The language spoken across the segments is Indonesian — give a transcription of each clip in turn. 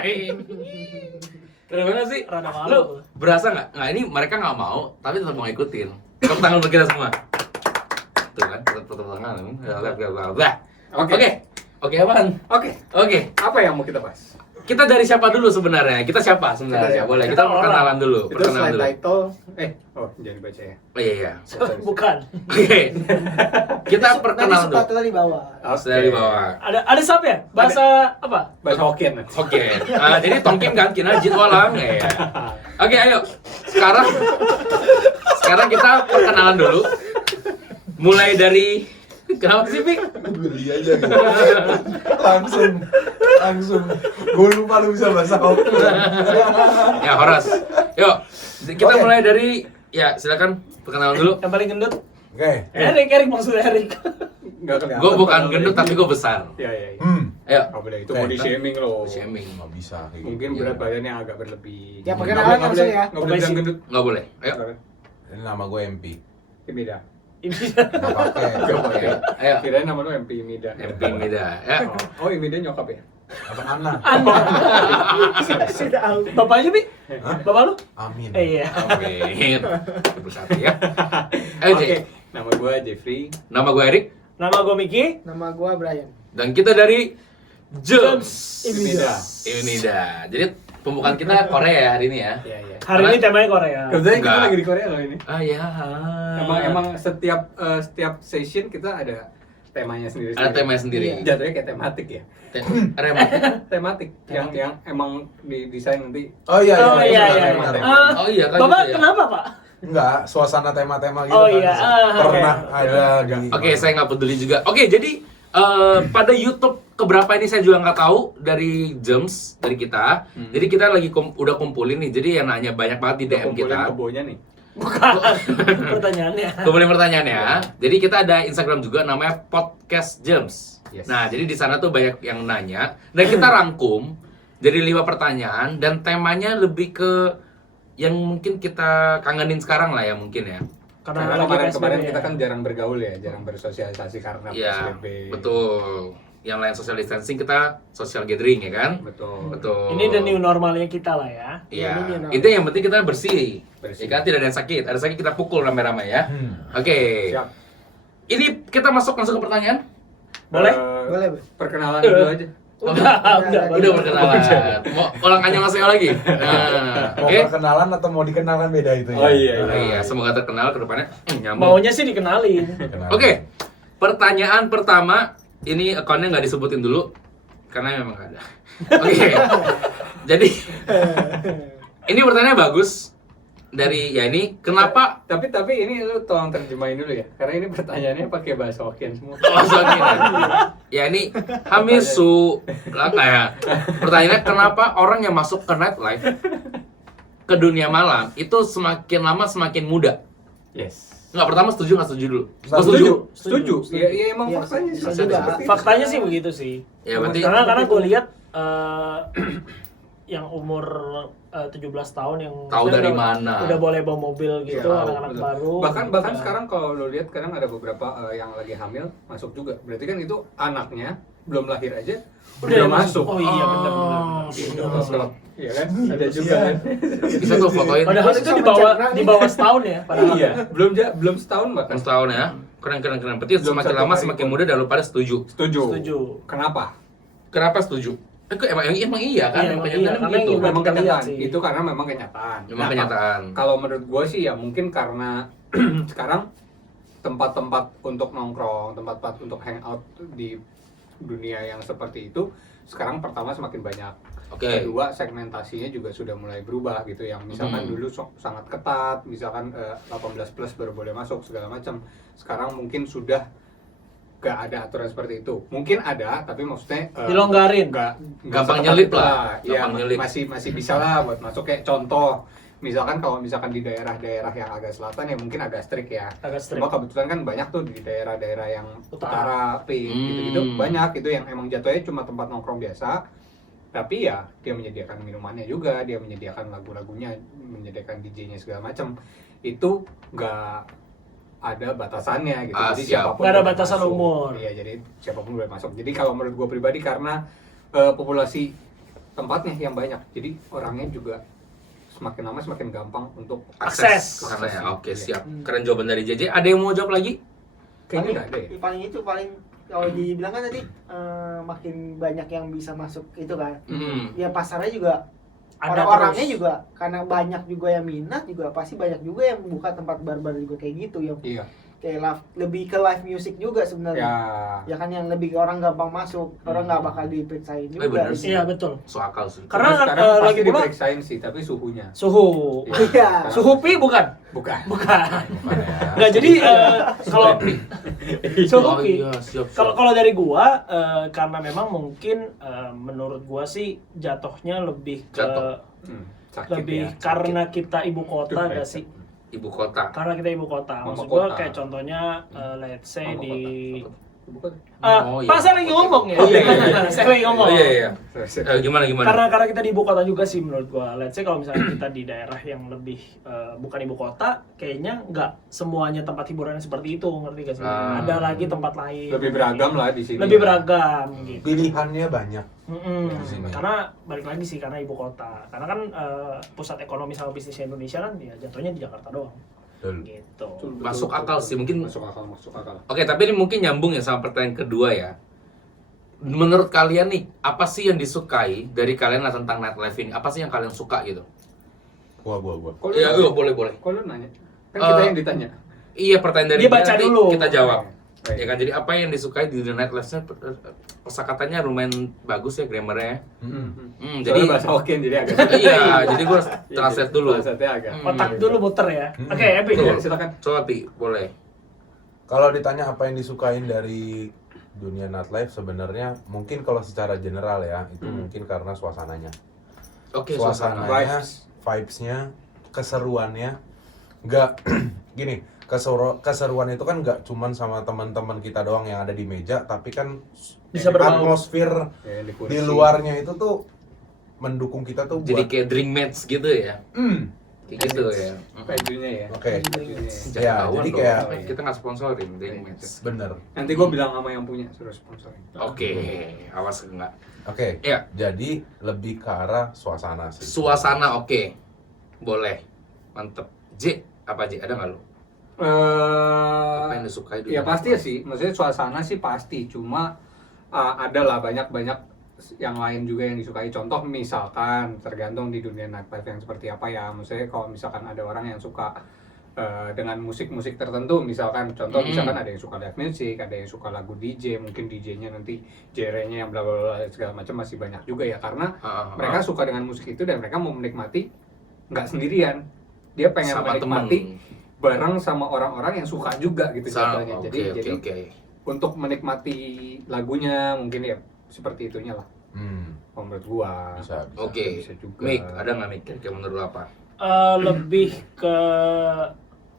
Keren banget sih. Rada malu. Lu berasa nggak? Nah ini mereka nggak mau, tapi tetap mau ngikutin. Tepuk tangan untuk kita semua. Tuh kan, tepuk tangan. Oke, apaan? Oke. Apa yang mau kita bahas? Kita dari siapa dulu sebenarnya? Kita siapa sebenarnya? Kita siapa? Boleh. Kita Kita orang. perkenalan dulu. Itu Perkenalan slide dulu. title. Jangan dibaca ya. Oh iya. Bukan. Oke. Kita perkenalan Nanti subtitle dulu. di bawah. Dari bawah. Ada sub ya? Bahasa apa? Bahasa Hokkien nanti. Oke. Jadi tongkim kan kina jin walang ya. Oke, ayo. Sekarang kita perkenalan dulu. Mulai dari kenapa sih, Pi? Beli aja gitu. Langsung. Gue lupa lu bisa bahasa Hokkien. Ya, Horas. Yuk, kita Oke. mulai dari ya silakan perkenalan dulu. Yang paling gendut? Oke. Erik maksudnya Erik. Enggak kelihatan. Gue bukan kalau gendut ini. tapi gue besar. Iya. Ayo. Nggak boleh, itu Oke. body shaming loh. Shaming. Nggak bisa kayak Mungkin gitu. berat badannya agak berlebih. Ya, Nggak perkenalan boleh- nggak langsung boleh- ya. Nggak boleh bilang gendut. Nggak boleh. Ayo. Ini nama gue MP. Imida. Nggak pakai. Nggak pakai. Ayo. Kirain nama lu MP Imida. MP Mida. Ya. Oh, Imida nyokap ya? Atau Ana. Tidak tahu. Bapaknya, Pi? Hah? Bapak lu? Amin. Iya. Amin. Bersatu ya. Ayo, Oke, Jay. nama gue Jeffrey. Nama gue Erik Nama gue Miki. Nama gua Brian. dan kita dari Gems Imida. Unida. Jadi pembukaan kita Korea hari ini ya. Iya. Hari ini temanya Korea. Kebetulan kita Enggak. lagi di Korea loh ini. Ah ya. Emang setiap session kita ada temanya sendiri. Ada temanya sendiri. Jatuhnya kayak tematik ya. Tematik yang emang didesain nanti. Oh iya. Oh iya. benar. Oh iya kan Bapak gitu ya. kenapa, Pak? Enggak, suasana tema-tema gitu Oh kan. iya, Pernah oke. ada di. Oke, saya nggak peduli juga. Oke, jadi pada YouTube keberapa ini saya juga nggak tahu dari Gems dari kita. Jadi kita lagi udah kumpulin nih. Jadi yang nanya banyak banget di DM Kumpulin kita. kebonya nih. Bukan. Pertanyaannya. Kumpulin pertanyaannya. Jadi kita ada Instagram juga namanya Podcast Gems. Yes. Nah, jadi di sana tuh banyak yang nanya dan kita rangkum jadi 5 pertanyaan dan temanya lebih ke yang mungkin kita kangenin sekarang lah ya mungkin ya. Karena lagi kemarin PSBB kita ya. kan jarang bergaul ya, jarang bersosialisasi karena Iya, PSBB. betul. Yang lain social distancing, kita social gathering ya kan? Betul. Betul. Ini the new normalnya kita lah ya. Iya. Ini new normal. Itu yang penting kita bersih. Bersih. Ya kan tidak ada yang sakit. Ada sakit kita pukul rame-rame ya. Oke. Siap. Ini kita masuk langsung ke pertanyaan. Boleh? Boleh, Bu. Perkenalan dulu aja. Udah perkenalan. Mau ulang annyeonghaseyo lagi. Nah, Mau oke. perkenalan atau mau dikenalkan beda itu ya? Oh, iya. Iya, semoga terkenal ke depannya. Nyambung. Maunya sih dikenalin. Kenalan. Oke. Pertanyaan pertama, ini akunnya nggak disebutin dulu karena memang nggak ada. Oke. Jadi ini pertanyaan bagus dari ya ini kenapa Tapi ini lu tolong terjemahin dulu ya, karena ini pertanyaannya pakai bahasa Hokkien semua. maksudnya ya ini Hamisu lah kayak pertanyaannya kenapa orang yang masuk ke nightlife ke dunia malam itu semakin lama semakin muda? Yes. Nggak, pertama setuju nggak setuju dulu? Gua Setuju. Setuju. Iya emang Iya, faktanya sih. setuju. Seperti itu. Faktanya sih begitu sih. Ya berarti Karena gue lihat yang umur 17 tahun yang Tahu maksudnya dari udah- mana. udah boleh bawa mobil gitu, Iya, anak-anak betul. baru. Bahkan udah- sekarang kalau lo lihat kadang ada beberapa yang lagi hamil masuk juga. Berarti kan itu anaknya belum lahir aja udah masuk. Oh iya benar. Gitu. Iya kan? Ada juga kan. bisa tuh fotoin Padahal itu di bawah setahun ya. Padahal. Iya, belum setahun bahkan. setahun ya. Keren. Berarti Belum semakin satu lama hari semakin pun. muda dan lu pada setuju. Setuju. Kenapa? Kenapa setuju? Emang iya kan? Iya, Emang emang kenyataan iya, karena begitu. yang Memang kita lihat kenyataan. sih. Itu karena memang kenyataan. Memang kenyataan. Kalau menurut gue sih ya mungkin karena sekarang tempat-tempat untuk nongkrong, tempat-tempat untuk hangout di dunia yang seperti itu sekarang pertama semakin banyak. Oke. Kedua segmentasinya juga sudah mulai berubah gitu. Yang misalkan dulu sangat ketat, misalkan 18 plus baru boleh masuk segala macam. Sekarang mungkin sudah gak ada aturan seperti itu. Mungkin ada, tapi maksudnya Dilonggarin. nggak Gampang seketat nyelip itu lah. Iya, Gampang nyelip. masih bisa lah buat masuk. Kayak contoh, misalkan kalau misalkan di daerah-daerah yang agak selatan ya mungkin agak strict ya. Agak strict. Cuma kebetulan kan banyak tuh di daerah-daerah yang Utara. utara, gitu-gitu banyak itu yang emang jatuhnya cuma tempat nongkrong biasa. Tapi ya dia menyediakan minumannya juga, dia menyediakan lagu-lagunya, menyediakan DJ-nya segala macam. Itu nggak ada batasannya gitu. Ah, Jadi siap. siapapun Nggak ada boleh batasan masuk. umur. Iya, jadi siapapun boleh masuk. Jadi kalau menurut gue pribadi karena populasi tempatnya yang banyak. Jadi orangnya juga semakin lama semakin gampang untuk Akses. ke sana ya. Oke, Iya. siap. Keren jawaban dari JJ. Ada yang mau jawab lagi? kayaknya nggak ada ya. Paling kalau dibilang kan tadi makin banyak yang bisa masuk itu kan. Ya pasarnya juga Ada orang-orangnya terus. juga karena banyak juga yang minat juga pasti banyak juga yang buka tempat bar-bar juga kayak gitu yang Iya. kayak lebih ke live music juga sebenarnya. Ya kan yang lebih orang gampang masuk, orang nggak bakal diperiksain juga. bener sih. Iya betul. So akal sih. Karena Sekarang lagi pasti pula diperiksain sih, tapi suhunya. suhu. Iya. Iya. Suhu pi bukan? Bukan. Bukan. Bukan ya. Nggak, jadi kalau suhu Oh pi. iya, siap. Kalau dari gua karena memang mungkin menurut gua sih jatuhnya lebih ke Jatuh. Sakit lebih ya. karena kita ibu kota Aduh, gak sih? Ibu kota. Karena kita ibu kota. Mama Maksud gua kota. kayak contohnya let's say Mama di kota. Bukan. Oh, iya. Pak saya lagi ngomong ya. Oh, iya, iya. Saya lagi ngomong. Oh iya iya. Gimana? Karena kita di ibu kota juga sih menurut gua. Let's say kalau misalnya kita di daerah yang lebih bukan ibu kota, kayaknya nggak semuanya tempat hiburan seperti itu, ngerti gak sih? Ada lagi tempat lain. Lebih beragam lah di sini. Lebih beragam gitu. Pilihannya banyak. Mm-mm. Di sini. Karena balik lagi sih karena ibu kota. Karena kan pusat ekonomi sama bisnis Indonesia kan ya jatuhnya di Jakarta doang. Betul. Gitu. Masuk akal sih, mungkin. Masuk akal. Oke, tapi ini mungkin nyambung ya sama pertanyaan kedua ya. Menurut kalian nih, apa sih yang disukai dari kalian lah tentang nightlife ini? Apa sih yang kalian suka gitu? Gua. Kok lu Iya, nanya? boleh. Kok lu nanya? Kan kita yang ditanya. Iya, pertanyaan dari Dia baca nanti dulu. kita jawab. Baik. Ya kan, jadi apa yang disukai di dunia nightlife-nya? Kosakatanya lumayan bagus ya grammarnya. Jadi Jadi bahasa Hokkien jadi agak iya, jadi gue translate dulu. Bahasanya agak. Otak dulu muter ya. Oke, Epi. Iya, silakan. Coba Pi, boleh. Kalau ditanya apa yang disukain dari dunia nightlife, sebenarnya mungkin kalau secara general ya, itu mungkin karena suasananya. Oke, suasana. Suasananya, vibes-nya, keseruannya. Nggak gini, keseruan itu kan nggak cuman sama teman-teman kita doang yang ada di meja, tapi kan Bisa berbaur. atmosfer Ya, di kursi. di luarnya itu tuh mendukung kita tuh Jadi buat kayak drink match gitu ya. Kayak gitu ya. bajunya ya. Oke. Bajunya. Jangan Ya, ketahuan jadi dong. kayak- kita nggak sponsorin drink match. bener. Nanti gue bilang sama yang punya suruh sponsorin. Oke, awas enggak. Oke. Ya. Jadi lebih ke arah suasana sih. Suasana oke. Boleh. Mantep. J, apa J? Ada nggak lu? Apa yang disukai di Ya dunia pasti ya nightlife? sih, maksudnya suasana sih pasti, cuma ada lah banyak yang lain juga yang disukai. Contoh misalkan tergantung di dunia nightlife yang seperti apa ya, maksudnya kalau misalkan ada orang yang suka dengan musik-musik tertentu, misalkan contoh misalkan ada yang suka live music, ada yang suka lagu DJ, mungkin DJ-nya nanti genre-nya yang bla bla bla segala macam masih banyak juga ya, karena mereka suka dengan musik itu dan mereka mau menikmati nggak sendirian, dia pengen sama menikmati temen. bareng sama orang-orang yang suka juga gitu Sama, contohnya. oke, Jadi oke. untuk menikmati lagunya mungkin ya seperti itunya lah. Kalau menurut gua. Bisa. Oke. Bisa juga. Mik, ada nggak Mik? Kayak menurut lu apa? Lebih ke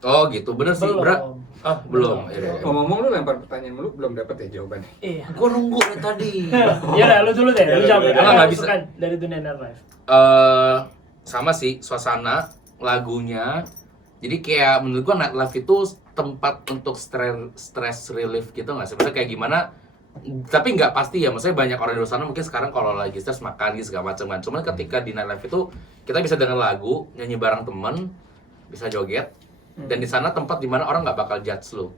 Oh gitu, bener sih, belum. Bra. Oh, belum. Ya, Ngomong-ngomong lu lempar pertanyaan dulu belum dapat ya jawabannya. Iya. Gua nunggu dari tadi. Ya udah, lu dulu deh. Lu jawab. Lu Apa nggak yang bisa. suka dari dunia nightlife? Sama sih, suasana, lagunya. Jadi kayak menurut gua nightlife itu tempat untuk stress relief gitu nggak sih? Maksudnya kayak gimana? Tapi nggak pasti ya, maksudnya banyak orang di luar sana mungkin sekarang kalau lagi stres makan gitu segala macam kan. Cuman ketika di nightlife itu kita bisa denger lagu, nyanyi bareng temen, bisa joget, dan di sana tempat dimana orang nggak bakal judge lu.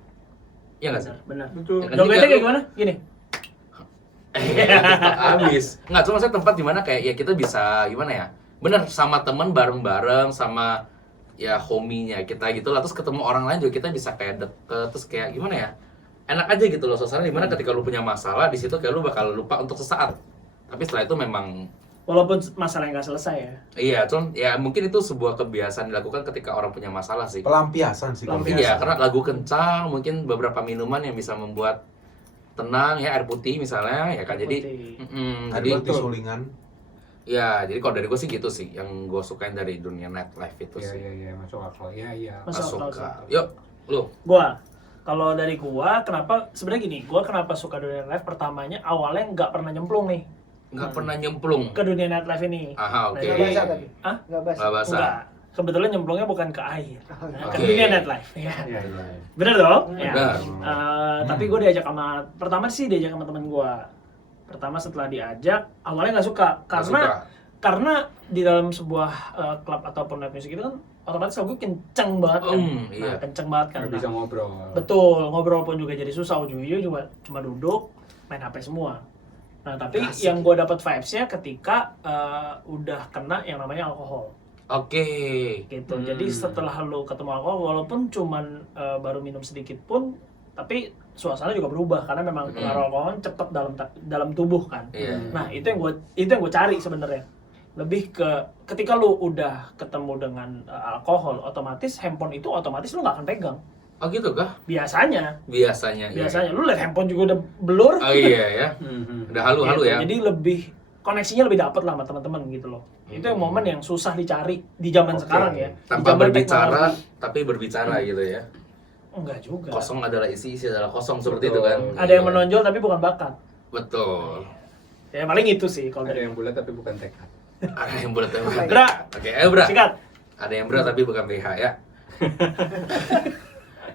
Iya nggak sih? Benar. Betul. Ya kan? Jogetnya Jika kayak lu- gimana? Gini. Habis. Nggak, cuma maksudnya tempat dimana kayak ya kita bisa gimana ya? Bener sama temen bareng-bareng sama ya hominya kita gitu lah, terus ketemu orang lain juga kita bisa kayak deket, terus kayak gimana ya? Enak aja gitu loh suasana dimana ketika lu punya masalah di situ kayak lu bakal lupa untuk sesaat. Tapi setelah itu memang Walaupun masalah yang nggak selesai ya. iya, cuman ya mungkin itu sebuah kebiasaan dilakukan ketika orang punya masalah sih. Pelampiasan sih kalau Iya, karena lagu kencang, mungkin beberapa minuman yang bisa membuat tenang ya, air putih misalnya ya kan. Jadi Ada jadi berarti sulingan. ya, jadi kalau dari gue sih gitu sih yang gue sukain dari dunia nightlife itu Iya sih. iya masuk akal. Iya. Masuk Masuk akal ke. Yuk, lu. Gua kalau dari gua kenapa sebenarnya gini, gua kenapa suka dunia nightlife pertamanya awalnya nggak pernah nyemplung nih Nggak pernah nyemplung. ke dunia nightlife ini. Aha, oke. Nah, Nggak basah tapi. Hah? Nggak basah. Nggak basah. Enggak. Kebetulan nyemplungnya bukan ke air, ke Oke. dunia nightlife. Ya. Iya. Bener dong? Ya. Benar. Tapi gue diajak sama pertama sih diajak sama teman gue. Pertama setelah diajak, awalnya nggak suka Nggak suka. karena di dalam sebuah klub ataupun live music itu kan otomatis lagu kenceng banget kan. Iya. Nah, kenceng banget kan. Nggak bisa Nah, ngobrol. betul, ngobrol pun juga jadi susah, ujung-ujungnya cuma duduk main HP semua. Nah, tapi Asik. yang gue dapat vibes-nya ketika udah kena yang namanya alkohol. Oke. Gitu. Jadi setelah lu ketemu alkohol, walaupun cuman baru minum sedikit pun, tapi suasana juga berubah karena memang pengaruh alkohol cepet dalam tubuh kan. Iya. Nah, itu yang gue cari sebenarnya. Lebih ke ketika lu udah ketemu dengan alkohol, otomatis handphone itu otomatis lu nggak akan pegang. Oh gitu kah? Biasanya, Biasanya. Iya. lu lihat handphone juga udah blur. Oh iya ya. Mhm. Udah halu-halu Gitu. ya. Jadi lebih koneksinya lebih dapet lah sama teman-teman gitu loh. Itu yang momen yang susah dicari di zaman Oke. sekarang ya. Di Tanpa zaman berbicara, teknologi. tapi berbicara gitu ya. Enggak juga. Kosong adalah isi, isi adalah kosong seperti itu kan. Ada yang menonjol tapi bukan bakat. Betul. Ya paling itu sih kalau Ada dari yang bulat tapi bukan tekad. Ada yang berat yang bukan. Bra, Oke, ayo Bra. singkat. Ada yang berat tapi bukan BH ya.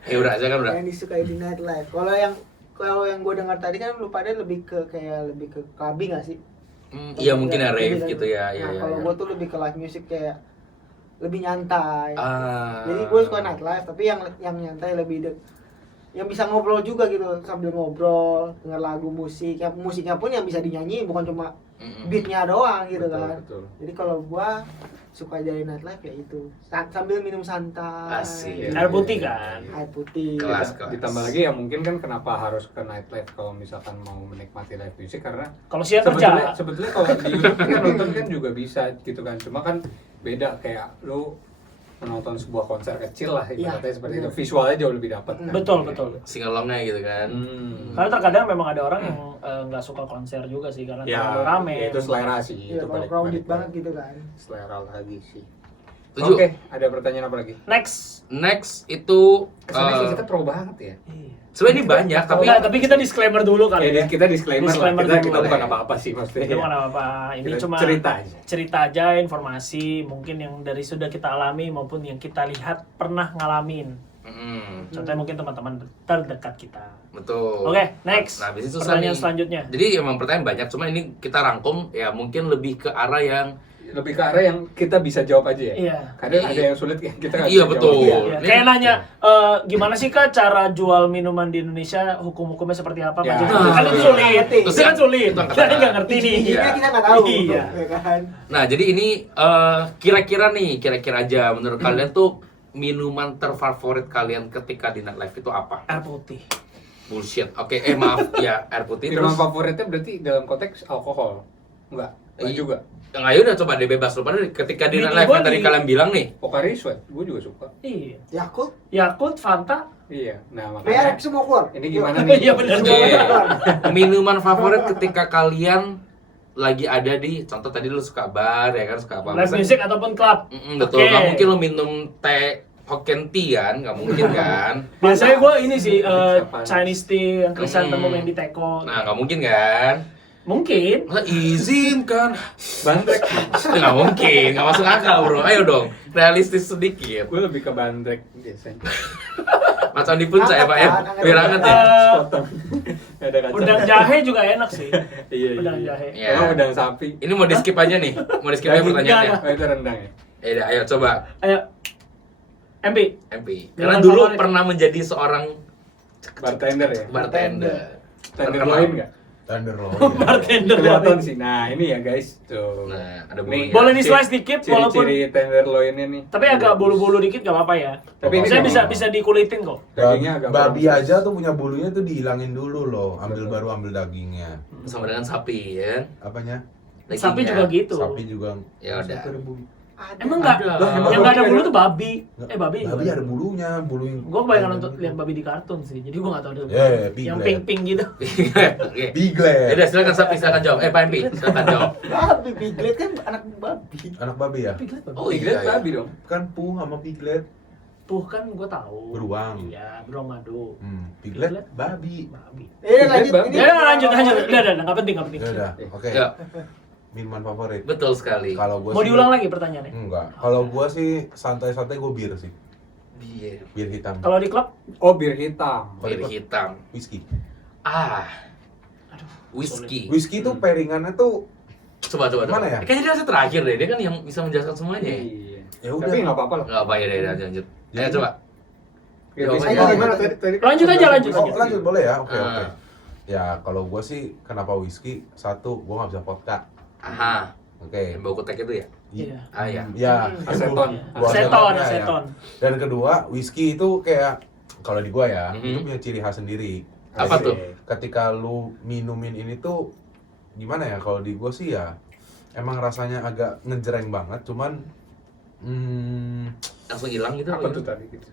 Bra aja kan Bra. Yang disukai di nightlife. Kalau yang gue dengar tadi kan lu pada lebih ke clubbing nggak sih? Iya mungkin ya rave Lebih gitu ya. Iya Nah, iya. kalau iya. gue tuh lebih ke live music kayak lebih nyantai. Ah. Jadi gue suka nightlife tapi yang nyantai yang bisa ngobrol juga gitu, sambil ngobrol denger lagu musik, ya musiknya pun yang bisa dinyanyi, bukan cuma beatnya doang gitu Betul, kan. betul. Jadi kalau gue suka dari nightlife ya itu sambil minum santai. Asik. Air putih kan. Air putih. Kelas, kelas. Ditambah lagi ya mungkin kan kenapa harus ke nightlife kalau misalkan mau menikmati live music, karena Kalau siang kerja. sebetulnya kalau di YouTube kan nonton kan juga bisa gitu kan, cuma kan beda kayak lu menonton sebuah konser kecil lah ibaratnya seperti itu, visualnya jauh lebih dapat kan. Betul, betul. Singalongnya gitu kan. Karena terkadang memang ada orang yang nggak suka konser juga sih karena Ya, terlalu rame. itu selera sih. Iya, Itu kalau balik- crowded balik- banget gitu kan. Selera lagi sih. Tujuh. Oke, ada pertanyaan apa lagi? Next itu Kesannya kita pro banget ya. sebenarnya ini banyak Tapi kita disclaimer dulu kali ya. Kita disclaimer, Disclaimer lah. Kita dulu. bukan apa-apa sih maksudnya. Itu bukan apa-apa. Ini Kita cuma cerita aja. informasi mungkin yang dari sudah kita alami maupun yang kita lihat pernah ngalamin. Contohnya mungkin teman-teman terdekat kita. Betul. Oke, next. Nah, habis itu susah Pertanyaan nih. selanjutnya. Jadi emang pertanyaan banyak, cuma ini kita rangkum ya mungkin lebih ke arah yang Lebih ke arah yang kita bisa jawab aja ya. Iya. Kadang ada yang sulit yang kita nggak Iya, bisa betul. jawab. Iya, Ini- kayak nanya gimana sih Kak cara jual minuman di Indonesia, hukum-hukumnya seperti apa? Ya. Macam itu. Kan itu sulit. Terus Itu kan sulit. itu angkatan. Kita nggak ngerti nih. Intinya kita nggak tahu. Iya. Ya kan? Nah, jadi ini kira-kira aja menurut kalian tuh minuman terfavorit kalian ketika di nightlife itu apa? Air putih. Bullshit. Oke, maaf ya, air putih Minuman terus. favoritnya berarti dalam konteks alkohol? Enggak juga. Yang ayo udah coba deh bebas lu pada ketika di Mini nightlife yang tadi body. kalian bilang nih. Pocari Sweat, gue juga suka. Iya. Yakult, Yakult, Fanta. Iya, nah merek makanya semua keluar. ini gimana nih? Iya, benar. Oke. Minuman favorit ketika kalian lagi ada di, contoh tadi lu suka bar ya kan, suka apa? Live Misalnya- music ataupun club. Betul, Oke. nggak mungkin lu minum teh Hokkien tea kan, nggak mungkin kan? Biasanya gue ini sih Siapa? Chinese tea yang krisantemum Hmm. yang di teko. Nah, nggak mungkin kan? Mungkin. Masa izinkan? Bandrek. Nggak mungkin, nggak masuk akal bro. Ayo dong, realistis sedikit. Gue lebih ke bandrek biasanya. Macam di puncak ya pak ya? Hangat, Biar hangat ya? Sekotong. Ada kacang. Udang jahe juga enak sih. Iya, iya. Udang jahe. Iya. Emang udang sapi. Ini mau di skip aja nih, mau di skip aja Daging. pertanyaannya. Enggak, Oh, itu rendang ya? Ya udah, ayo coba Ayo. MP. MP. Karena Minuman dulu favorit. pernah menjadi seorang Bartender ya? bartender. Tenderloin nggak? Tenderloin. Bartender. Kelihatan sih. Nah, ini ya guys. Tuh. Nah, ada Nih, bulunya. Boleh di slice dikit walaupun Ciri-ciri tenderloinnya nih. tapi agak bulu-bulu dikit gak apa-apa ya. Tapi ini Saya nggak bisa dikulitin kok. Dagingnya agak Babi kurang. aja tuh punya bulunya tuh dihilangin dulu loh. Betul. Baru ambil dagingnya. Sama dengan sapi ya. Apanya? Sapi Dagingnya. juga gitu. Sapi juga. Ya udah. Sapi ada bulu. Emang enggak? Ada. Yang enggak ada bulu tuh babi. Babi. Babi ada bulunya, bulu yang. Gue kebanyakan nonton lihat babi di kartun sih. Jadi gue enggak tahu dulu. Piglet. Yang pink-pink gitu. Oke. Ya Piglet. udah, silakan sapi, silakan jawab. Pak MP, silakan jawab. Babi, piglet kan anak babi. Anak babi ya? Piglet babi. Oh Piglet iya, iya. babi dong. Kan puh sama piglet. Puh kan gue tahu. Beruang. Iya, beruang madu. Piglet babi. Babi. Ya lanjut babi. ini. Ya udah, lanjut. Udah, enggak penting. Ya udah, oke. Ya, Minuman favorit. betul sekali. Kalau gua Mau sih- diulang lagi pertanyaannya? Enggak. Kalau gua sih santai-santai gua bir sih. Bir, Bir hitam. Kalau di klub Oh, bir hitam. bir hitam. Whisky. Ah, Whisky. Whisky tuh pairingannya tuh Coba. Gimana ya? Kayaknya dia harusnya terakhir deh. Dia kan yang bisa menjelaskan semuanya ya. Iya. Ya udah. Tapi nggak apa-apa lah. Enggak apa ya deh lanjut. Ya Jadi- coba. Ya, Ya, whisky lanjut. gimana tadi? Lanjut aja, lanjut. Oh, lanjut boleh ya? Oke. Ah. Ya, kalau gua sih kenapa whisky? Satu, gua nggak bisa vodka. Aha. Oke. Yang bau kutek itu ya? Iya. Ah ya. Ya, Aseton. Gua Aseton, ya, ya. aseton. Dan kedua, whisky itu kayak kalau di gua ya, Mhm. itu punya ciri khas sendiri. Apa Asik. tuh? Ketika lu minumin ini tuh gimana ya? Kalau di gua sih ya emang rasanya agak ngejreng banget, cuman Langsung hilang gitu. Apa tuh tadi gitu?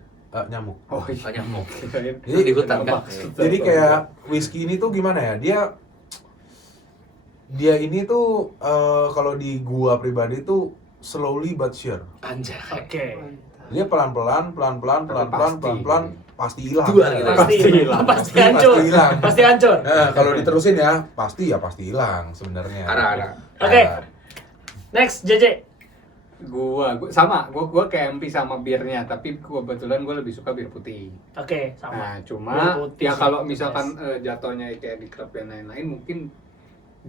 nyamuk. Oh Oh, nyamuk. Kirain Di hutan, kan? Jadi kayak whisky ini tuh gimana ya? Dia ini tuh kalau di gua pribadi tuh slowly but sure. Anjay. Oke. Dia pelan-pelan pasti hilang. Dua gitu. Pasti hilang. pasti hancur. Pasti hilang. Pasti hancur. Nah, kalau diterusin ya pasti hilang sebenarnya. Ada. Oke. Nah, Next, JJ. Gua sama, gua kayak MP sama birnya, tapi kebetulan gua lebih suka bir putih. Oke, sama. Nah, cuma Bir putih ya sih, kalau the misalkan jatuhnya kayak di klub yang lain-lain mungkin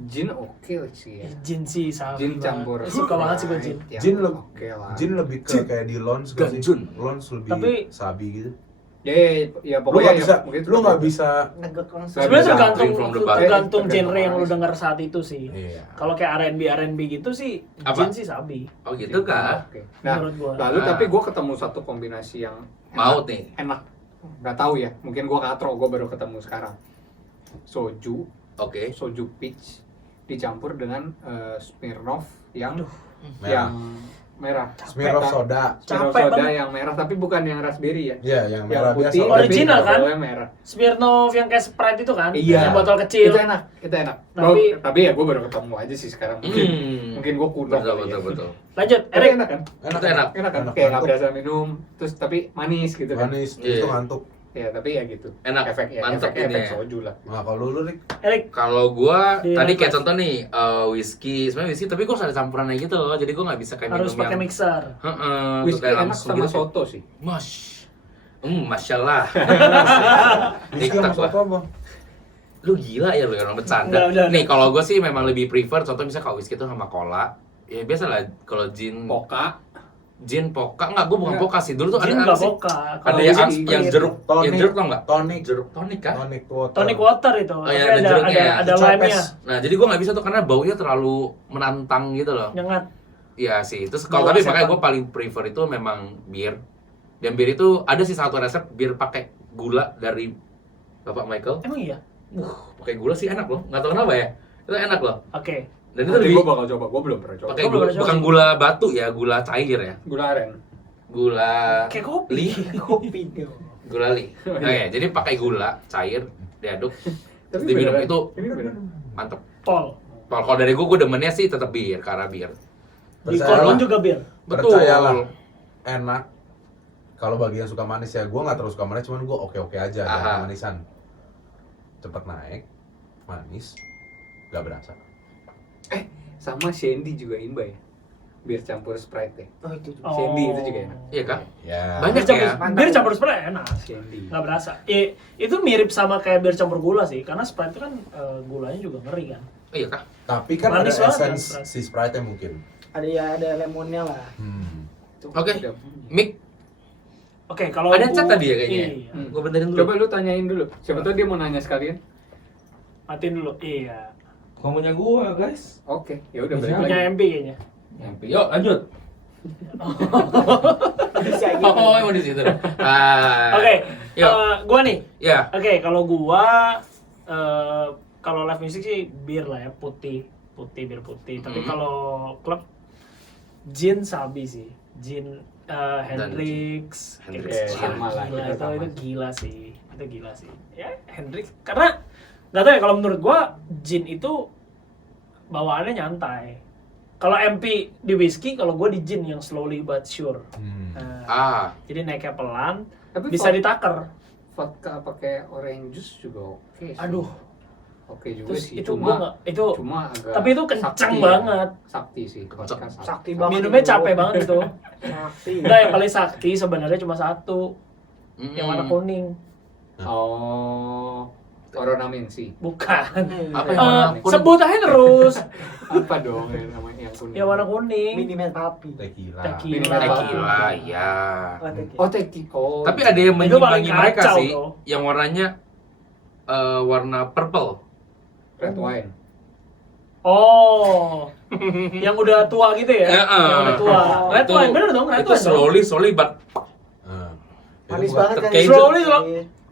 gin oke sih ya. Jin sih sabi Gin banget. campur Suka banget sih gue Jin. ya, Gin oke lah. Gin lebih ke kayak di lounge gak sih? Ganjun. Lounge lebih Tapi- sabi gitu. Ya Lu pokoknya nggak bisa, ya, mungkin lu nggak bisa. Negok langsung. Sebenarnya bisa tergantung drink from the bar. tergantung Tergantung genre yang lu artis. denger saat itu sih. Iya. Kalau kayak R&B gitu sih, Apa? Jin sih sabi. Oh gitu kah? Oke. Nah, Menurut gua. lalu Ah. tapi gua ketemu satu kombinasi yang Maut nih. enak. Nggak tahu ya, mungkin gua katro, gua baru ketemu sekarang. Soju Oke. peach dicampur dengan Smirnoff yang Merah. merah. Smirnoff Capek, soda. Smirnoff Capek soda banget. yang merah, tapi bukan yang raspberry ya. Iya, yang merah biasa. putih, Original, tapi kan? botolnya merah. Smirnoff yang kayak Sprite itu kan? Iya. Yang botol kecil. Itu enak. Tapi- Tapi ya gue baru ketemu aja sih sekarang. Mungkin gue kuno Betul kali ya. betul. Lanjut, Tapi Erik. enak kan? Itu enak. Enak kan? Enak, Kayak nggak ngantuk. berasa minum, terus tapi manis gitu kan? Manis, Iya. itu ngantuk. Ya tapi ya gitu. Enak, Efek mantep efek ini ya. soju lah. Nah, kalau lu Rik, Erik. Kalau gua Di tadi Night kayak Life. contoh nih whisky, sebenarnya whisky tapi gua harus ada campurannya gitu loh. Jadi gua nggak bisa kayak Harus minum pakai yang mixer. Heeh, untuk Whisky kayak enak langsung sama gitu. soto sih. Masya Allah. whisky TikTok sama lah. soto apa? Lu gila ya lu orang bercanda. Udah. Nih kalau gue sih memang lebih prefer contoh misalnya kalau whisky itu sama cola. Ya biasa lah kalau gin Poka. poka enggak, gue bukan Enggak. poka sih. Dulu tuh Jin ada nggak apa sih? boka. Ada Kalau yang, Jin yang spirit. jeruk, Tonic. yang jeruk tau enggak? Tonic. Jeruk tonic kah? Tonic water. Tonic water itu. Oh, Tapi iya, ada jeruknya ya. ada Dicopes. lime-nya. Nah, jadi gue nggak bisa tuh karena baunya terlalu menantang gitu loh. Nyengat. Iya sih. Terus kalau Bawa tapi setan. makanya gue paling prefer itu memang bir. Dan bir itu ada sih satu resep bir pakai gula dari Bapak Michael. Emang iya? Pakai gula sih enak loh. Nggak tahu kenapa ya. Itu enak loh. Oke. Dan itu Nanti lebih gue bakal coba. Gue belum pernah coba. pakai Gua belum gula, pernah bukan coba. gula batu ya, gula cair ya. Gula aren. Gula Kayak kopi. li. Kopi tuh. Gula li. Oke, jadi pakai gula cair diaduk terus Tapi diminum beneran. itu Ini beneran. mantep. Pol. Kalau dari gue demennya sih tetap bir, karena bir. Di Percayalah. kolon juga bir. Betul. Percayalah. Enak. Kalau bagi yang suka manis ya, gue nggak terlalu suka manis, cuman gue oke-oke aja Aha. dengan manisan. Cepet naik, manis, nggak berasa. Sama Shandy juga imba ya. Bir campur Sprite deh. Oh itu juga. Shandy itu juga enak. Iya kah? Ya. Banyak Bir campur, ya. bir campur Sprite enak. Shandy. Nggak berasa. Itu mirip sama kayak bir campur gula sih, karena Sprite itu kan gulanya juga ngeri kan. Iya kah? Tapi kan Manis ada banget kan, essence Sprite. si Sprite-nya mungkin. Ada lemonnya lah. Tuh, Oke. udah. Mik, Oke, kalau ada gua- chat tadi ya kayaknya. Iya. Gue benerin dulu. Coba lu tanyain dulu. Siapa tahu dia mau nanya sekalian. Matiin dulu. Iya. Bukan punya gua, guys. Oke, ya udah balik Punya lagi. MP kayaknya. Yuk lanjut. Bisa gitu. Oh, emang di situ. Oke, Yuk. gua nih. Ya. Oke, kalau gua kalau live music sih bir lah ya, bir putih. Tapi Mhm. kalau klub gin sabi sih. Gin Hendrix. Hendrix. Wah, Sama lah, gila, kita sama. itu gila sih. Itu gila sih. Ya, Hendrix karena nggak tahu ya, kalau menurut gua gin itu bawaannya nyantai. Kalau MP di whiskey, kalau gua di gin yang slowly but sure. Nah, jadi naiknya pelan, Tapi bisa ditaker. vodka pakai orange juice juga oke sih. Aduh, Oke juga terus sih. itu Cuma gua nggak, itu cuma agak tapi itu kenceng sakti ya. banget. Sakti sih. Vodka sakti. Sakti banget. Minumnya itu. capek banget itu. Sakti. Udah yang paling sakti sebenarnya cuma satu, yang warna Mm. kuning. Oh. Ornamensi. Bukan. Apa yang warna kuning? Sebut aja terus. Apa dong yang namanya yang kuning? Ya warna kuning. Minimal papi. Tequila. Tequila. Tequila, ya. Oh, tequila. Oh, tequila. Tapi ada yang Itu paling menyimpangi mereka kacau, sih, bro. yang warnanya warna purple. red wine. Oh. Yang udah tua gitu ya? Yang udah tua. Red Itu- wine bener dong, red Itu wine. dong. slowly but Ah. Manis Itu banget kan. Kayak Slowly, Iya.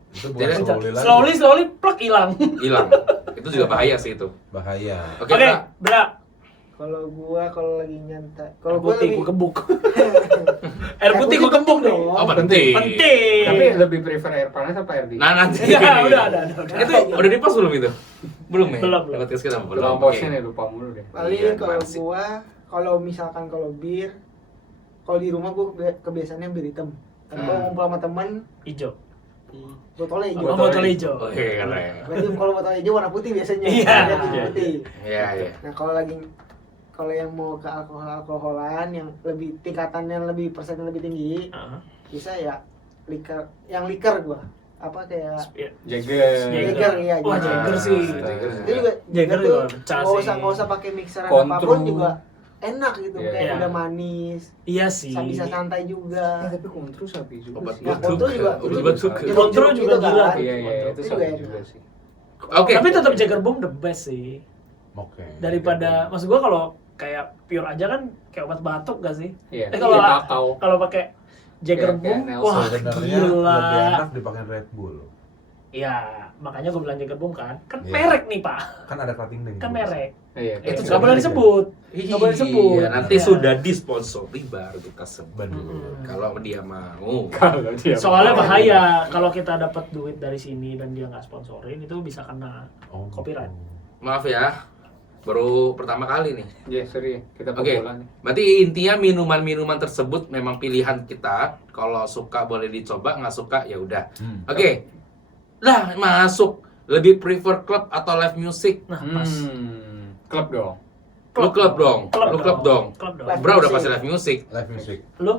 Itu bukan Jadi, slowly lagi. Plek hilang. hilang. Itu juga bahaya sih itu. Bahaya. Oke, Oke, Kak. Bra. Kalau lagi nyantai. Air Kalau gua putih lebih gua gebuk. Air putih gua gebuk dong. Oh, penting. Penting. Tapi lebih prefer air panas apa air dingin? Nah, nanti. Ya, udah. Itu udah di post belum itu? Belum ya? Belum. Podcast kita belum. Belum Oke. posnya nih, lupa mulu deh. paling Iya, kalau gimana sih? gua kalau misalkan kalau bir kalau di rumah gua kebiasaannya bir hitam. Tapi kalau ngumpul sama temen Hijau. botolnya hijau. Oh, botol hijau. Oke, keren. Berarti kalau botol hijau warna putih biasanya. Iya. Ada putih putih. Iya, iya. Nah kalau yang mau ke alkoholan yang lebih tingkatannya lebih persennya lebih tinggi Ah. bisa ya liker gua apa kayak Ya. Jagger. Jagger ya Wah, Jagger sih. Jagger itu juga Jagger tuh juga pecah sih. nggak usah pakai mixeran Contro. apapun juga enak gitu Iya. kayak Iya. udah manis Iya sih. bisa santai juga. Tapi kontrol sapi juga Obat sih. Ya, batuk. Contro juga Obat itu batuk. juga Contro jeruk juga gitu gila. kan. Iya, iya, itu Itu sapi juga juga enak. sih. Oke. Tapi tetap Jagger Bomb the best sih. Oke. Daripada maksud gua kalau kayak pure aja kan kayak obat batuk gak sih? Iya. Kalau kakao. kalau pakai Jagger Kayak Bomb, Nelson. wah Sebenarnya gila. lebih enak dipakai Red Bull. Iya, makanya gua bilang Jagger Bomb kan. Kan Iya. merek nih, Pak. Kan ada cutting ding. Kan merek. Iya. Itu Nggak boleh disebut. Nggak boleh disebut. Iya, nanti Iya. sudah disponsori baru kita sebut. Bener. Kalau dia mau. Kalau dia Soalnya mau. bahaya kalau kita dapat duit dari sini dan dia nggak sponsorin itu bisa kena Oh, gitu. copyright. Maaf ya. Baru pertama kali nih. Iya, sorry. Kita Oke. pebola nih. Berarti intinya minuman-minuman tersebut memang pilihan kita. Kalau suka boleh dicoba, nggak suka ya udah. Hmm. Oke. Lah, masuk. Lebih prefer club atau live music? Nah, pas. Klub dong. Lu club dong. Lu club dong. Klub dong. Live Bro udah music. pasti live music. Live music. Lu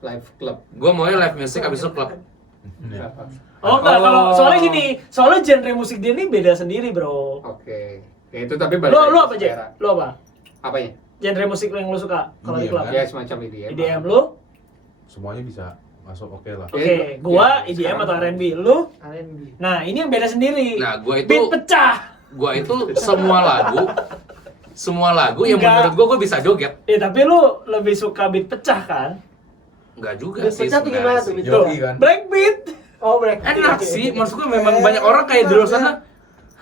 Live club. Gua maunya live music abis itu club. Iya. Apa? Oh enggak, Oh. kalau soalnya gini, soalnya genre musik dia ini beda sendiri, Bro. Oke. Ya itu tapi balik Lu lagi apa, ke Jack? selera. Lu apa? Apanya? Genre musik yang lu suka kalau di EDM, klub? kan? Ya semacam IDM. EDM lu? Semuanya bisa masuk oke lah. Oke, Ya, gua ya, EDM sekarang- atau R&B. Lu? R&B. Nah, ini yang beda sendiri. Nah, gua itu Beat pecah. semua lagu yang Enggak. menurut gua bisa joget. Tapi lu lebih suka beat pecah kan? Enggak juga Beat sih pecah tuh gimana sebenarnya tuh, sih. Beat? Yoi kan. Black beat. Oh, break. Enak sih, maksud gua memang banyak orang kayak di luar sana.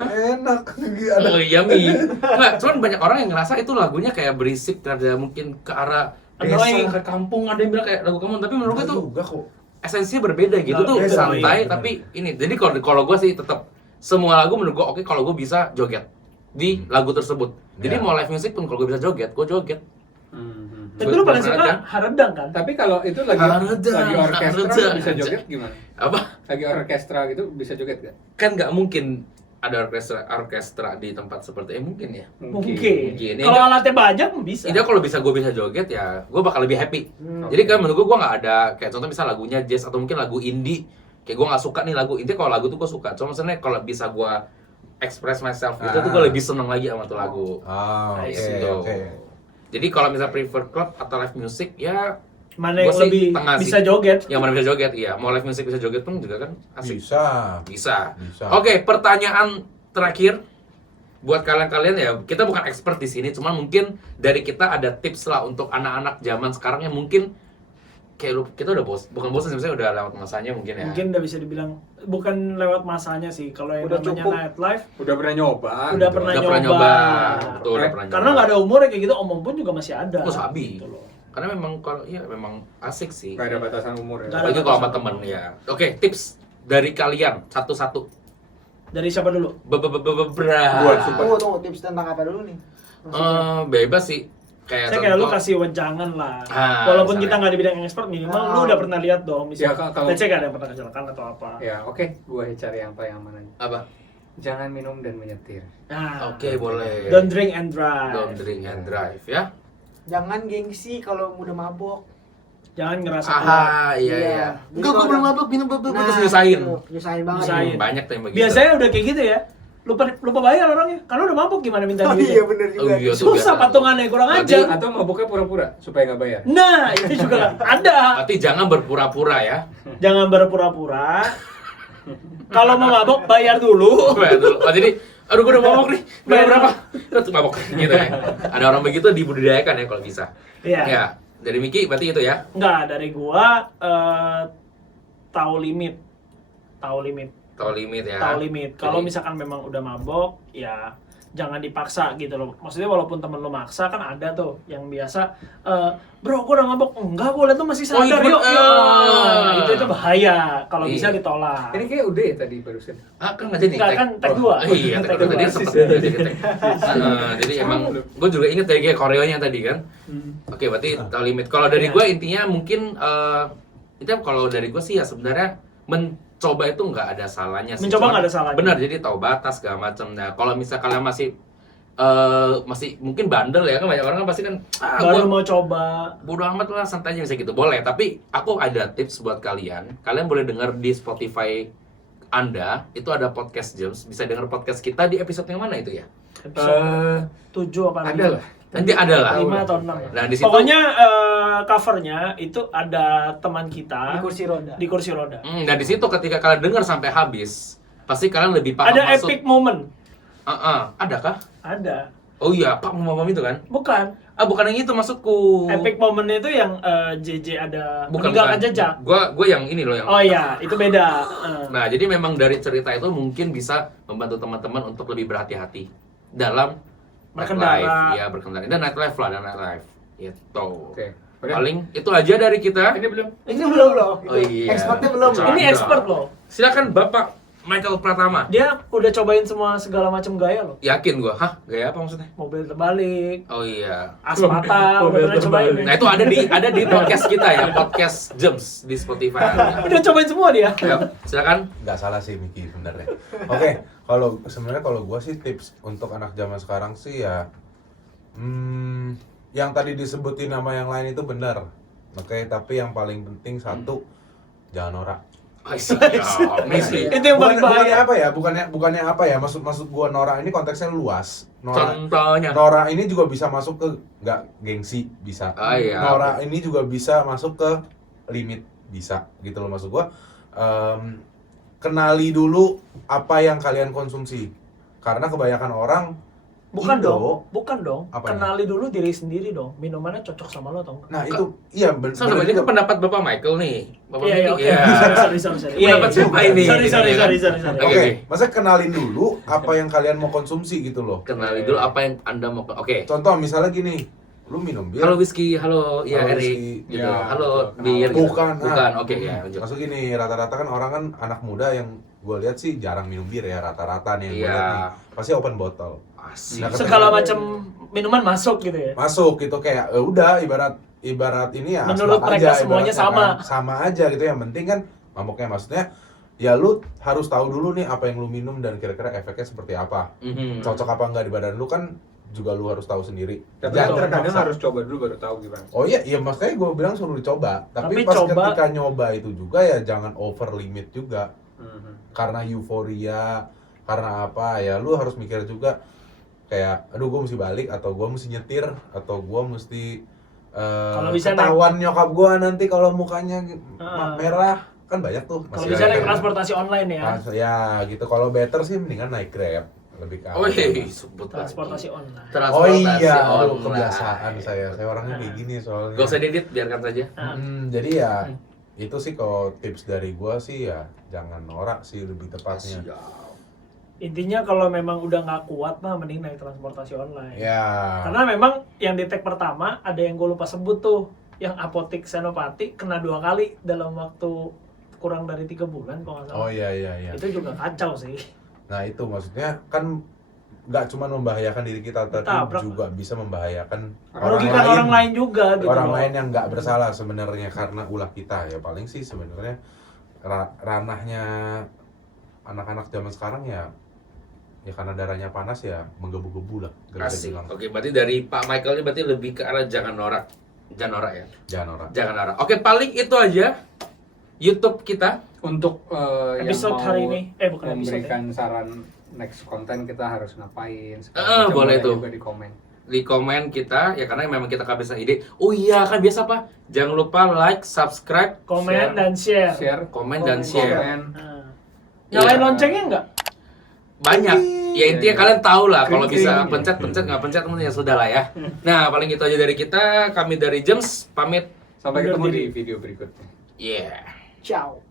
Enak. Oh iya Mi. Nggak, cuman banyak orang yang ngerasa itu lagunya kayak berisik, ada mungkin ke arah desa, Annoying. ke kampung, ada yang bilang kayak lagu kamu, tapi menurut gua tuh juga kok. esensinya berbeda gitu Nggak, tuh beda, santai iya, tapi ini. Jadi kalau gua sih tetap semua lagu menurut gua oke kalau gua bisa joget di lagu tersebut. Jadi Iya. mau live music pun kalau gua bisa joget, gua joget. Tapi lu paling suka Kan? haredang kan? Tapi kalau itu lagi Haredang, orkestra haredang. bisa joget gimana? Apa? Lagi orkestra gitu bisa joget gak? Kan nggak mungkin ada orkestra di tempat seperti mungkin ya. Mungkin. Mungkin. Kalau alatnya banyak bisa. Tidak kalau bisa gue bisa joget ya, gue bakal lebih happy. Jadi kan menurut gue nggak ada kayak contoh misal lagunya jazz atau mungkin lagu indie, kayak gue nggak suka nih lagu. Intinya kalau lagu tuh gue suka. Cuma maksudnya kalau bisa gue express myself gitu tuh gue lebih seneng lagi sama tuh lagu. Ah, oke, Gitu. oke. Jadi kalau misal prefer club atau live music ya Mana Gua yang sih lebih tengah sih. bisa joget? yang mana bisa joget, iya. Mau live music bisa joget pun juga kan asik. Bisa. Bisa. Bisa. Oke, pertanyaan terakhir buat kalian-kalian ya, kita bukan expert di sini, cuman mungkin dari kita ada tips lah untuk anak-anak zaman sekarang yang mungkin kayak kita udah bukan bosan sih, udah lewat masanya mungkin ya. Mungkin udah bisa dibilang bukan lewat masanya sih. Kalau yang Udah namanya cukup. nightlife Udah pernah nyoba? udah gitu. pernah Udah nyoba. pernah nyoba. Betul, udah pernah Karena nyoba. nggak ada umurnya kayak gitu, omong pun juga masih ada. Oh, sabi. Gitu loh. Karena memang kalau iya memang asik sih. Gak ada batasan umur ya? Nggak ada. Apalagi kalau sama temen ya. Oke, tips dari kalian satu-satu. Dari siapa dulu? Buat super. Tunggu, tips tentang apa dulu nih? Bebas sih. Saya kayak lu kasih wejangan lah. Ah, Walaupun misalnya. kita nggak di bidang expert, minimal lu udah pernah lihat dong. Ya, Misalnya, kalau- let's say ada yang pernah kecelakaan atau apa. Ya oke, gue cari yang paling aman aja. apa? Jangan minum dan menyetir. Nah, Oke, boleh. don't drink and drive. Don't drink and drive ya. Jangan gengsi kalau udah mabok. Jangan ngerasa kuat. Ah, iya. Enggak, gua belum mabuk, minum Terus nyusahin. Nyusahin banget. Nyusahin. Banyak tuh yang begitu. Biasanya udah kayak gitu ya. Lupa bayar orangnya. Karena udah mabuk gimana minta Oh duitnya. iya bener Oh juga. iya tuh. Susah biasa. patungannya kurang Berarti- ajar. Atau mabuknya pura-pura supaya nggak bayar. Nah, itu juga ada. Berarti jangan berpura-pura ya. Jangan berpura-pura. Kalau mau mabuk bayar dulu. Bayar dulu. Oh, jadi aduh gue udah mabok nih. Bayar berapa? Terus mabok gitu ya. Ada orang begitu dibudidayakan ya kalau bisa. Iya. Ya. Dari Miki berarti itu ya. Enggak, dari gua tahu limit. Tahu limit. Tahu limit ya. Tahu limit. Kalau Jadi- misalkan memang udah mabok, ya jangan dipaksa gitu loh. Maksudnya walaupun temen lo maksa kan ada tuh yang biasa, bro gua udah mabok. Enggak, gua liat tuh masih Oh, sadar. iya, Yuk, bener. itu bahaya. Kalau Iya. bisa ditolak. Ini kayak udah ya tadi barusan. Ah, kan nggak jadi. Enggak kan tag 2. Iya, tag dua tadi sempat jadi tag. Jadi emang gue juga inget dari kayak koreonya tadi kan. Oke, berarti tahu limit. Kalau dari Iya. gue intinya mungkin itu kalau dari gue sih ya sebenarnya mencoba itu nggak ada salahnya sih. Mencoba Cuman nggak ada salahnya. Benar, jadi tahu batas segala macam. Nah, kalau misal kalian masih mungkin bandel ya kan, banyak orang kan pasti kan Baru gua mau coba. bodo amat lah, santai aja bisa gitu. Boleh, tapi aku ada tips buat kalian. Kalian boleh denger di Spotify Anda, itu ada podcast James. Bisa denger podcast kita di episode yang mana itu ya? Episode 7 apa Ada lah. Nanti ada lah. 5 atau 6. Nah, di situ Pokoknya covernya itu ada teman Di kita kursi roda. di kursi roda. nah di situ ketika kalian denger sampai habis, pasti kalian lebih paham Ada maksud. epic moment. Adakah? Ada. Oh iya, Pak mau itu kan? Bukan. Ah, bukan yang itu maksudku. Epic momentnya itu yang JJ ada Bukan, meninggalkan bukan. jejak. Gua yang ini loh yang. Oh iya, itu beda. Nah, jadi memang dari cerita itu mungkin bisa membantu teman-teman untuk lebih berhati-hati dalam Berkendara. nightlife. Ya, berkendara. Dan nightlife lah, dan nightlife. Gitu. Oke. Udah. Paling itu aja dari kita. Ini belum. Ini belum loh. Oh iya. Expertnya belum. Cocok. Ini expert loh. Silakan Bapak Michael Pratama. Dia udah cobain semua segala macam gaya loh. Yakin gua. Hah? Gaya apa maksudnya? Mobil terbalik, Oh iya. as mata, udah pernah cobain. Nah, itu ada di podcast kita ya, podcast James di Spotify. Udah cobain semua dia. Ayo, silakan. Nggak salah sih Miki sebenarnya. Oke, kalau sebenarnya kalau gua sih tips untuk anak zaman sekarang sih ya, yang tadi disebutin nama yang lain itu benar. Oke, tapi yang paling penting satu, jangan norak. Messi. Itu yang paling Bukannya bahaya. apa ya? Bukannya apa ya? Maksud gua norak ini konteksnya luas. Contohnya. Norak ini juga bisa masuk ke nggak gengsi bisa. Ah, iya. Norak ini juga bisa masuk ke limit bisa gitu loh maksud gua. Kenali dulu apa yang kalian konsumsi. Karena kebanyakan orang Bukan Indo, dong, bukan dong. Apanya? Kenali dulu diri sendiri dong. Minumannya cocok sama lo atau enggak? nah itu iya Sama ini kan pendapat Bapak Michael nih. Bapak Iya, iya, Miki. oke. Iya. Sorry. Pendapat siapa ini? Sorry. Iya kan? Oke, Oke. masa kenalin dulu apa yang kalian mau konsumsi gitu loh. Kenali dulu apa yang Anda mau. Oke. Contoh misalnya gini, lu minum bir. Halo whisky, halo ya Halo, Erik. whisky. Gitu. Ya, Halo betul. bir. gitu. Bukan, Bukan. ah. Oke ya, lanjut. Maksud gini, rata-rata kan orang kan anak muda yang gue lihat sih jarang minum bir ya rata-rata nih yang gue Iya. lihat nih. Pasti open bottle. Asik. Nah, Segala macam minuman masuk gitu ya. Masuk gitu kayak udah ibarat ini ya Menurut asbak mereka aja, semuanya ibaratnya sama. kan. Sama aja gitu, yang penting kan mabuknya, maksudnya ya lu harus tahu dulu nih apa yang lu minum dan kira-kira efeknya seperti apa. Mhm. Cocok apa enggak di badan lu kan juga lu harus tahu sendiri. Tapi Jangan terkadang maksa. harus coba dulu baru tahu gimana. Oh iya makanya gue bilang suruh dicoba. Tapi Tapi pas coba- ketika nyoba itu juga ya jangan over limit juga. Mhm. Karena euforia, karena apa ya lu harus mikir juga kayak aduh gue mesti balik atau gue mesti nyetir atau gue mesti Kalau bisa ketahuan nyokap gue nanti kalau mukanya Ah. merah kan banyak tuh. Kalau masih bisa ada naik yang- transportasi online ya. Ya gitu, kalau better sih mendingan naik Grab lebih ke Oh arah iya, sana. sebut Transportasi lagi. online. Oh Transportasi iya, aduh, online. kebiasaan saya orangnya kayak gini soalnya. Gak usah diedit, biarkan saja. Ah. Jadi ya itu sih kalau tips dari gua sih ya jangan norak sih lebih tepatnya. Intinya kalau memang udah nggak kuat mah mending naik transportasi online. Ya. Karena memang yang di tag pertama ada yang gue lupa sebut tuh, yang apotik senopati kena 2 kali dalam waktu kurang dari 3 bulan kalau nggak salah. Oh iya. Itu juga kacau sih. Nah itu maksudnya kan nggak cuma membahayakan diri kita tapi Tabrak. juga bisa membahayakan Merugikan orang lain juga gitu. orang loh. lain yang nggak bersalah sebenarnya karena ulah kita. Ya paling sih sebenarnya ranahnya anak-anak zaman sekarang ya karena darahnya panas ya menggebu-gebu lah. Gak bisa Asik. bilang. Oke, berarti dari Pak Michael ini berarti lebih ke arah jangan norak. Jangan norak ya. Jangan norak. Jangan norak. Oke, paling itu aja YouTube kita. Untuk Episode yang mau hari ini. Bukan episode, memberikan saran next konten kita harus ngapain, boleh tuh. juga di komen. Di komen kita ya, karena memang kita kehabisan ide. Oh iya, kan biasa apa? Jangan lupa like, subscribe, Komen dan share. komen dan share. Komen. Nah. Nyalain Iya. loncengnya enggak? Banyak. Ya intinya kalian tahu lah kalau Kering-kering. bisa pencet nggak pencet ya sudah lah ya. Nah, paling itu aja dari kita. Kami dari James pamit. Sampai Undur ketemu di diri. video berikutnya. Yeah. Ciao.